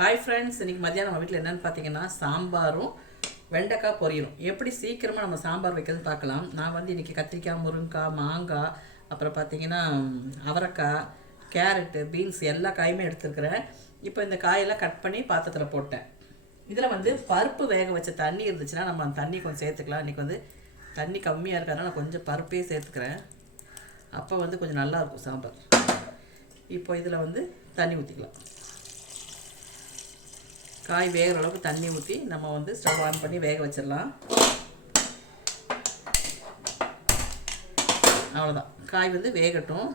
Hi friends இன்றைக்கி மதியானம் நம்ம வீட்டில் என்னென்னு பார்த்தீங்கன்னா சாம்பாரும் வெண்டைக்காய் பொரியலும். எப்படி சீக்கிரமாக நம்ம சாம்பார் வைக்கிறதுன்னு பார்க்கலாம் நான் வந்து இன்றைக்கி கத்திரிக்காய் முருங்கைக்காய் மாங்காய் அப்புறம் பார்த்தீங்கன்னா அவரைக்காய் கேரட்டு பீன்ஸ் எல்லா காயுமே எடுத்துருக்குறேன். இப்போ இந்த காயெல்லாம் கட் பண்ணி பாத்திரத்தில் போட்டேன். இதில் வந்து பருப்பு வேக வச்ச தண்ணி இருந்துச்சுன்னா நம்ம அந்த தண்ணி கொஞ்சம் சேர்த்துக்கலாம். இன்றைக்கி வந்து தண்ணி கம்மியாக இருக்கிறதுனால நான் கொஞ்சம் பருப்பே சேர்த்துக்கிறேன். அப்போ வந்து கொஞ்சம் நல்லாயிருக்கும் சாம்பார். இப்போ இதில் வந்து தண்ணி ஊற்றிக்கலாம் காய் வேகிற அளவுக்கு தண்ணி ஊற்றி நம்ம வந்து ஸ்டவ் ஆன் பண்ணி வேக வச்சிடலாம். அவ்வளோதான் காய் வந்து வேகட்டும்.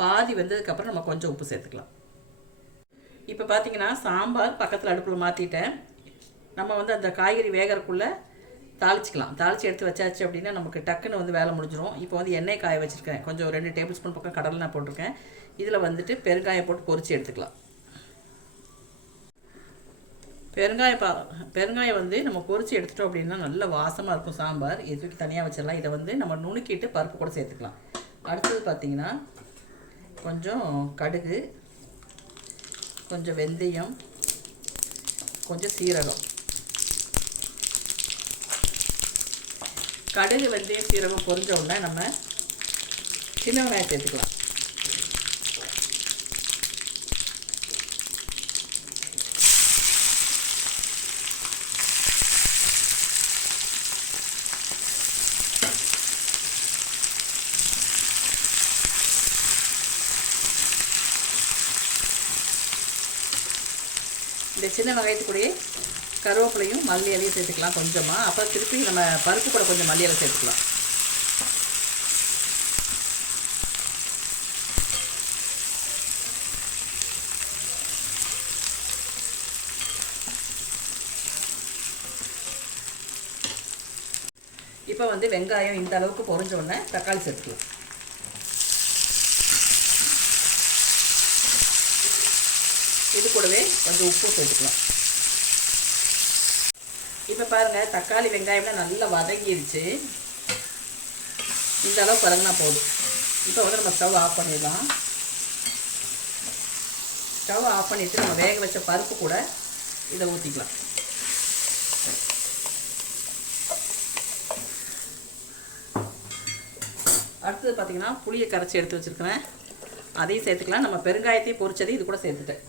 பாதி வெந்ததுக்கப்புறம் நம்ம கொஞ்சம் உப்பு சேர்த்துக்கலாம். இப்போ பார்த்தீங்கன்னா சாம்பார் பக்கத்தில் அடுப்பில் மாற்றிட்டேன் நம்ம வந்து அந்த காய்கறி வேகிறக்குள்ளே தாளிச்சிக்கலாம். தாளித்து எடுத்து வச்சாச்சு அப்படின்னா நமக்கு டக்குன்னு வந்து வேலை முடிஞ்சிடும் இப்போ வந்து எண்ணெய் காய வச்சுருக்கேன். கொஞ்சம் ரெண்டு டேபிள் ஸ்பூன் பக்கம் கடலை நான் போட்டிருக்கேன். இதில் வந்துட்டு பெருங்காயம் போட்டு பொரித்து எடுத்துக்கலாம். பெருங்காயம் பா பெருங்காயம் வந்து நம்ம பொரித்து எடுத்துட்டோம் அப்படின்னா நல்ல வாசமாக இருக்கும் சாம்பார். இது தூக்கி தனியாக வச்சிடலாம். இதை வந்து நம்ம நுணுக்கிட்டு பருப்பு கூட சேர்த்துக்கலாம். அடுத்தது பார்த்திங்கன்னா கொஞ்சம் கடுகு கொஞ்சம் வெந்தயம் கொஞ்சம் சீரகம். கடுகு வெந்தயம் சீரகம் பொறிஞ்ச உடனே நம்ம சின்ன வெங்காயம் சேர்த்துக்கலாம். இந்த சின்ன வெங்காயத்துக்குள்ளேயே கருவேப்பிலையும் மல்லி இலையும் சேர்த்துக்கலாம் கொஞ்சமாக அப்போ திருப்பி நம்ம பருப்பு கூட கொஞ்சம் மல்லி இலை சேர்த்துக்கலாம். இப்போ வந்து வெங்காயம் இந்த அளவுக்கு பொறிஞ்ச உடனே தக்காளி சேர்த்துக்கலாம் இது கூடவே கொஞ்சம் உப்பு சேர்த்துக்கலாம். இப்போ பாருங்கள் தக்காளி வெங்காயம்லாம் நல்லா வதங்கிடுச்சு இந்த அளவுக்கு வதங்கினா போதும். இப்போ வந்து நம்ம ஸ்டவ் ஆஃப் பண்ணிடலாம். ஸ்டவ் ஆஃப் பண்ணிவிட்டு நம்ம வேக வச்ச பருப்பு கூட இதை ஊற்றிக்கலாம் அடுத்தது பார்த்திங்கன்னா புளியை கரைச்சி எடுத்து வச்சுருக்கிறேன். அதையும் சேர்த்துக்கலாம். நம்ம பெருங்காயத்தையும் பொரிச்சதையும் இது கூட சேர்த்துட்டேன்.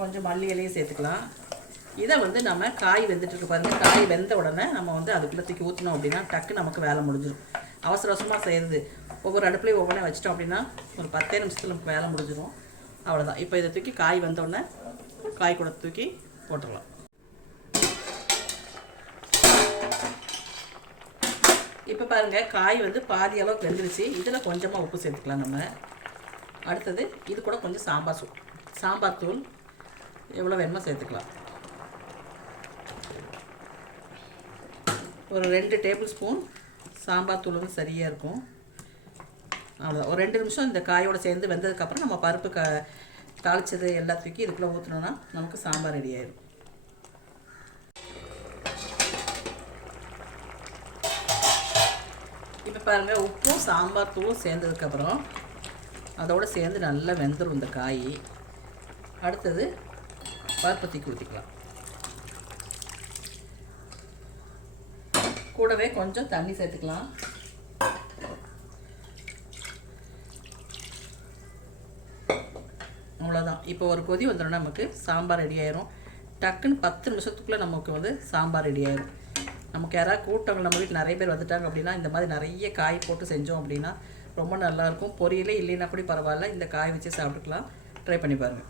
கொஞ்சம் மல்லி இலையும் சேர்த்துக்கலாம். இதை வந்து நம்ம காய் வெந்துட்டுருக்கு பாருங்கள் காய் வெந்த உடனே நம்ம வந்து அதுக்குள்ளே தூக்கி ஊற்றினோம் அப்படின்னா டக்கு நமக்கு வேலை முடிஞ்சிடும் அவசர அவசரமாக செய்யுது ஒவ்வொரு அடுப்புலையும் ஒவ்வொன்றே வச்சிட்டோம் அப்படின்னா ஒரு பத்தே நிமிஷத்தில் நமக்கு வேலை முடிஞ்சிடும் அவ்வளோதான் இப்போ இதை தூக்கி காய் வந்தோடனே காய் கூட தூக்கி போட்டுடலாம். இப்போ பாருங்கள் காய் வந்து பாதி அளவுக்கு வெந்துருச்சு. இதில் கொஞ்சமாக உப்பு சேர்த்துக்கலாம் நம்ம. அடுத்தது இது கூட கொஞ்சம் சாம்பார் தூள் சாம்பார் தூள் எவ்வளோ வேணுமோ சேர்த்துக்கலாம். ஒரு ரெண்டு டேபிள் ஸ்பூன் சாம்பார் தூள் வந்து சரியாக இருக்கும். அவ்வளோதான் ஒரு ரெண்டு நிமிஷம் இந்த காயோடு சேர்ந்து வெந்ததுக்கப்புறம் நம்ம பருப்பு க தாளித்தது எல்லாத்துக்கும் இதுக்குள்ளே ஊற்றினோன்னா நமக்கு சாம்பார் ரெடி ஆயிடும் இப்போ பாருங்கள் உப்பும் சாம்பார் தூளும் சேர்ந்ததுக்கப்புறம் அதோடு சேர்ந்து நல்லா வெந்துடும் இந்த காய். அடுத்தது பருப்பத்திக்கு ஊற்றிக்கலாம் கூடவே கொஞ்சம் தண்ணி சேர்த்துக்கலாம். அவ்வளோதான் இப்போ ஒரு கொதி வந்துடும் நமக்கு சாம்பார் ரெடி ஆயிரும். டக்குன்னு பத்து நிமிஷத்துக்குள்ளே நமக்கு வந்து சாம்பார் ரெடி ஆயிரும். நமக்கு யாராவது கூட்டங்கள் நம்ம வீட்டில் நிறைய பேர் வந்துட்டாங்க அப்படின்னா இந்த மாதிரி நிறைய காய் போட்டு செஞ்சோம் அப்படின்னா ரொம்ப நல்லாயிருக்கும் பொரியலே இல்லைன்னா கூட பரவாயில்ல. இந்த காய் வச்சு சாப்பிட்டுக்கலாம். ட்ரை பண்ணி பாருங்கள்